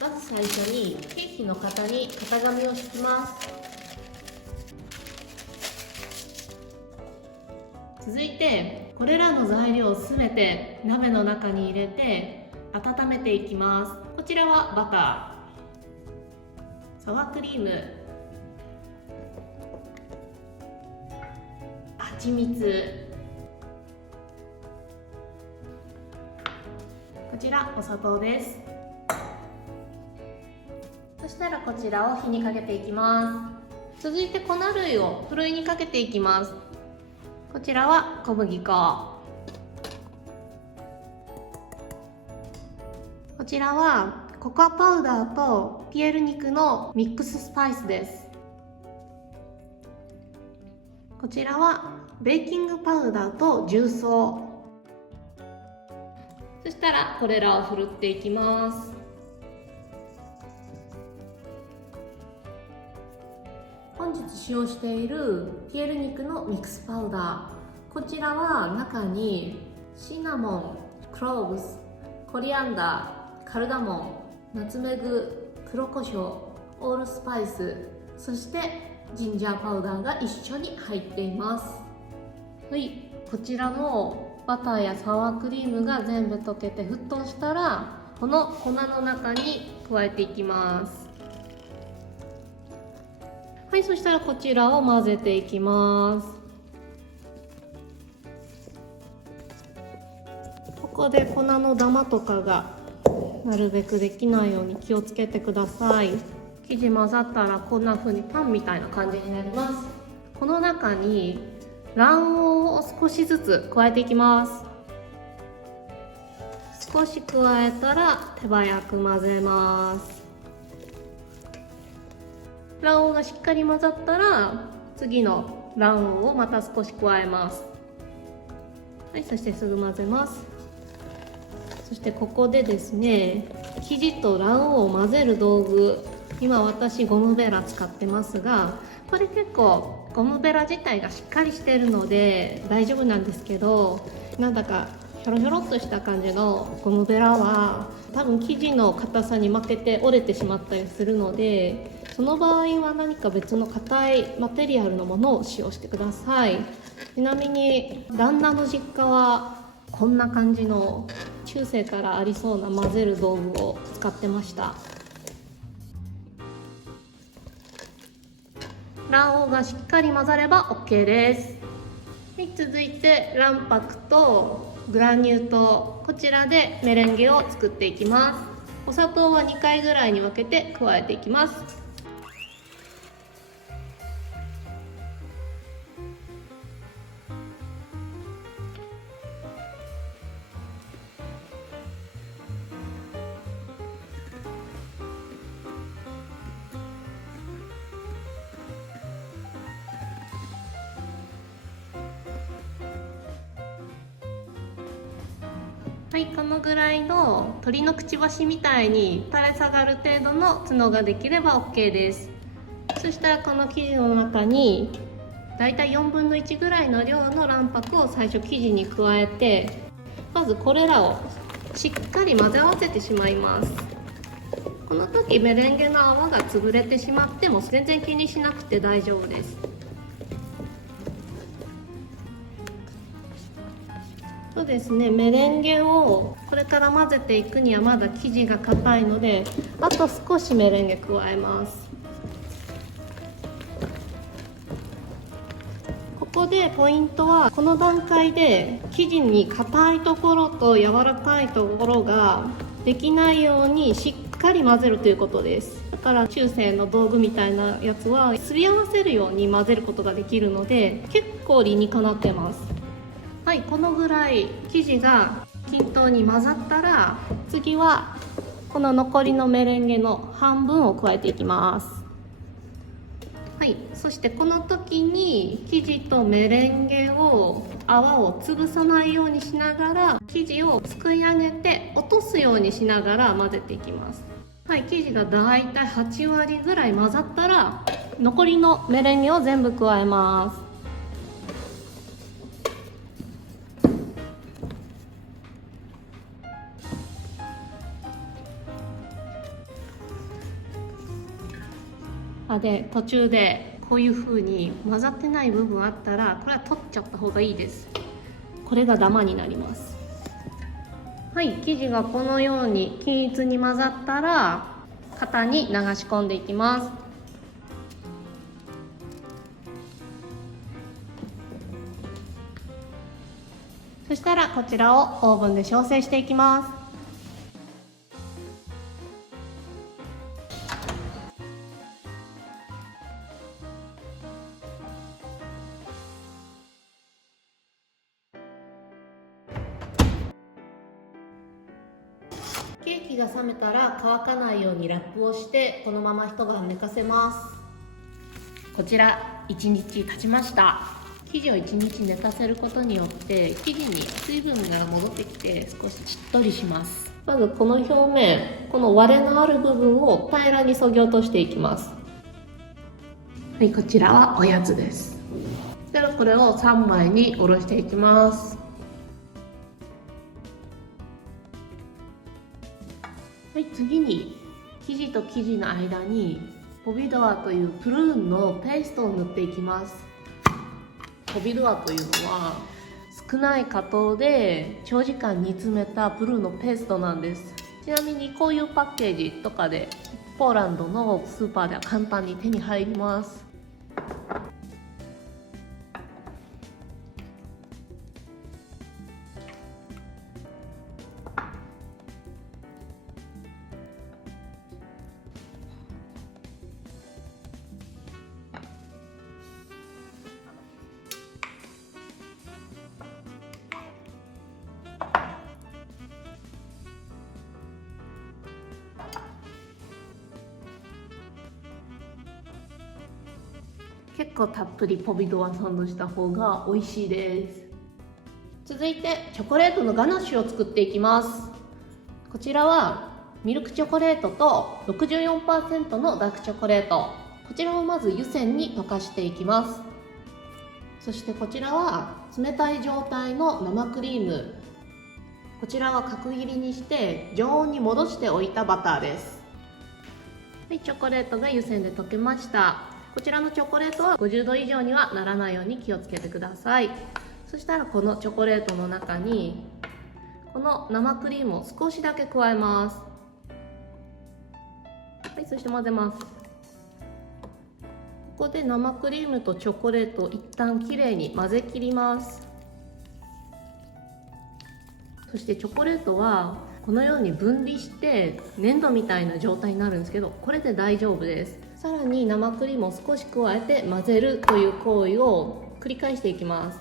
まず最初にケーキの型に型紙を敷きます。続いてこれらの材料をすべて鍋の中に入れて温めていきます。こちらはバター、サワークリーム、蜂蜜、こちらお砂糖です。そしたらこちらを火にかけていきます。続いて粉類をふるいにかけていきます。こちらは小麦粉、こちらはココアパウダーとピエール肉のミックススパイスです。こちらはベーキングパウダーと重曹。そしたらこれらをふるっていきます。本日使用しているピエール肉のミックスパウダー、こちらは中にシナモン、クローブス、コリアンダー、カルダモン、ナツメグ、黒胡椒、オールスパイス、そしてジンジャーパウダーが一緒に入っています。はい、こちらのバターやサワークリームが全部溶けて沸騰したら、この粉の中に加えていきます。はい、そしたらこちらを混ぜていきます。ここで粉のダマとかがなるべくできないように気をつけてください。生地混ざったらこんな風にパンみたいな感じになります。この中に卵黄を少しずつ加えていきます。少し加えたら手早く混ぜます。卵黄がしっかり混ざったら次の卵黄をまた少し加えます。はい、そしてすぐ混ぜます。そしてここでですね、生地と卵黄を混ぜる道具、今私ゴムベラ使ってますが、これ結構ゴムベラ自体がしっかりしているので大丈夫なんですけど、なんだかひょろひょろっとした感じのゴムベラは多分生地の硬さに負けて折れてしまったりするので、その場合は何か別の硬いマテリアルのものを使用してください。ちなみに旦那の実家はこんな感じの中世からありそうな混ぜる道具を使ってました。卵黄がしっかり混ざれば OK です。はい、続いて卵白とグラニュー糖、こちらでメレンゲを作っていきます。お砂糖は2回ぐらいに分けて加えていきます。はい、このぐらいの鳥のくちばしみたいに垂れ下がる程度の角ができれば OK です。そしたらこの生地の中にだいたい4分の1ぐらいの量の卵白を最初生地に加えて、まずこれらをしっかり混ぜ合わせてしまいます。この時メレンゲの泡が潰れてしまっても全然気にしなくて大丈夫です。そうですね、メレンゲをこれから混ぜていくにはまだ生地が硬いので、あと少しメレンゲ加えます。ここでポイントは、この段階で生地に硬いところと柔らかいところができないようにしっかり混ぜるということです。だから中世の道具みたいなやつはすり合わせるように混ぜることができるので、結構理にかなってます。はい、このぐらい生地が均等に混ざったら、次はこの残りのメレンゲの半分を加えていきます。はい、そしてこの時に生地とメレンゲを泡を潰さないようにしながら、生地をすくい上げて落とすようにしながら混ぜていきます。はい、生地がだいたい8割ぐらい混ざったら、残りのメレンゲを全部加えます。中で途中でこういう風に混ざってない部分あったら、これは取っちゃった方がいいです。これがダマになります。はい、生地がこのように均一に混ざったら型に流し込んでいきます。そしたらこちらをオーブンで焼成していきます。ケーキが冷めたら乾かないようにラップをしてこのまま一晩寝かせます。こちら1日経ちました。生地を1日寝かせることによって生地に水分が戻ってきて少ししっとりします。まずこの表面、この割れのある部分を平らに削ぎ落としていきます。はい、こちらはおやつです。ではこれを3枚におろしていきます。はい、次に生地と生地の間にポビドアというプルーンのペーストを塗っていきます。ポビドアというのは少ない果糖で長時間煮詰めたプルーンのペーストなんです。ちなみにこういうパッケージとかでポーランドのスーパーでは簡単に手に入ります。結構たっぷりポビドアサンドした方が美味しいです。続いてチョコレートのガナッシュを作っていきます。こちらはミルクチョコレートと 64% のダークチョコレート、こちらをまず湯煎に溶かしていきます。そしてこちらは冷たい状態の生クリーム、こちらは角切りにして常温に戻しておいたバターです。はい、チョコレートが湯煎で溶けました。こちらのチョコレートは50度以上にはならないように気をつけてください。そしたらこのチョコレートの中にこの生クリームを少しだけ加えます。はい、そして混ぜます。ここで生クリームとチョコレートを一旦きれいに混ぜ切ります。そしてチョコレートはこのように分離して粘土みたいな状態になるんですけど、これで大丈夫です。さらに生クリームを少し加えて混ぜるという行為を繰り返していきます。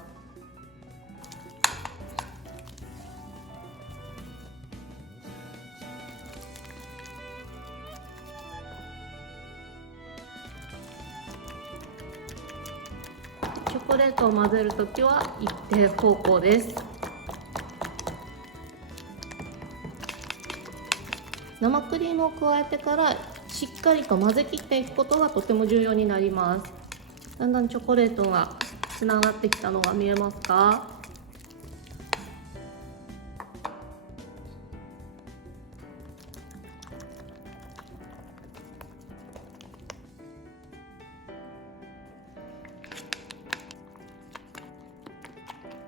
チョコレートを混ぜるときは一定方向です。生クリームを加えてからしっかりと混ぜ切っていくことがとても重要になります。だんだんチョコレートがつながってきたのが見えますか？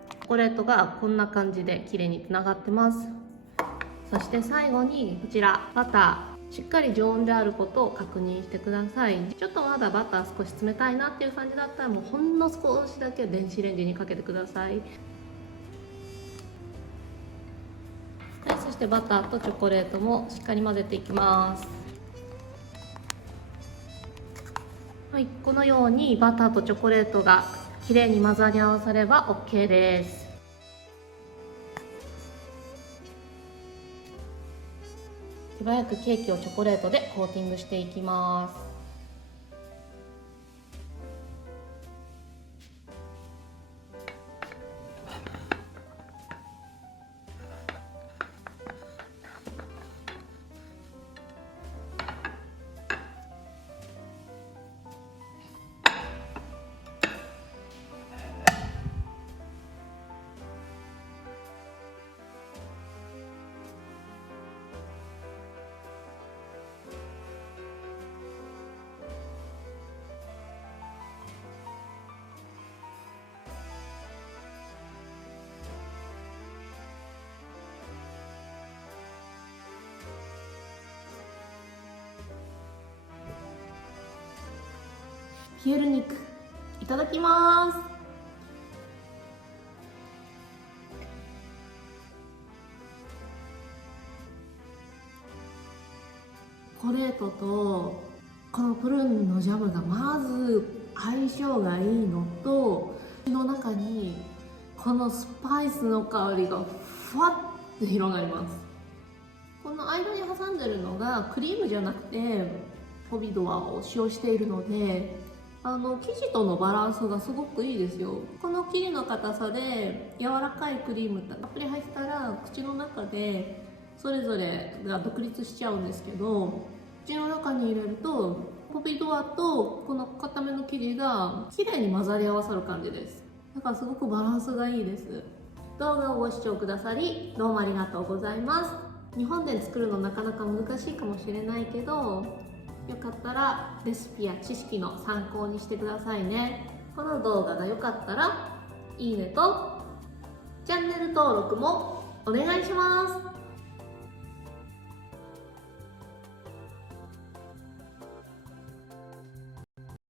チョコレートがこんな感じで綺麗につながってます。そして最後にこちらバター、しっかり常温であることを確認してください。ちょっとまだバター少し冷たいなっていう感じだったらもうほんの少しだけ電子レンジにかけてください。はい、そしてバターとチョコレートもしっかり混ぜていきます。はい、このようにバターとチョコレートがきれいに混ざり合わされば OK です。手早くケーキをチョコレートでコーティングしていきます。ピエール肉いただきます。チョコレートとこのプルーンのジャムがまず相性がいいのと、口の中にこのスパイスの香りがふわって広がります。この間に挟んでるのがクリームじゃなくてポビドアを使用しているので、生地とのバランスがすごくいいですよ。この生地の硬さで柔らかいクリームたっぷり入ったら口の中でそれぞれが独立しちゃうんですけど、口の中に入れるとポビドアとこの固めの生地が綺麗に混ざり合わさる感じです。だからすごくバランスがいいです。動画をご視聴くださりどうもありがとうございます。日本で作るのなかなか難しいかもしれないけど、よかったらレシピや知識の参考にしてくださいね。この動画が良かったらいいねとチャンネル登録もお願いします。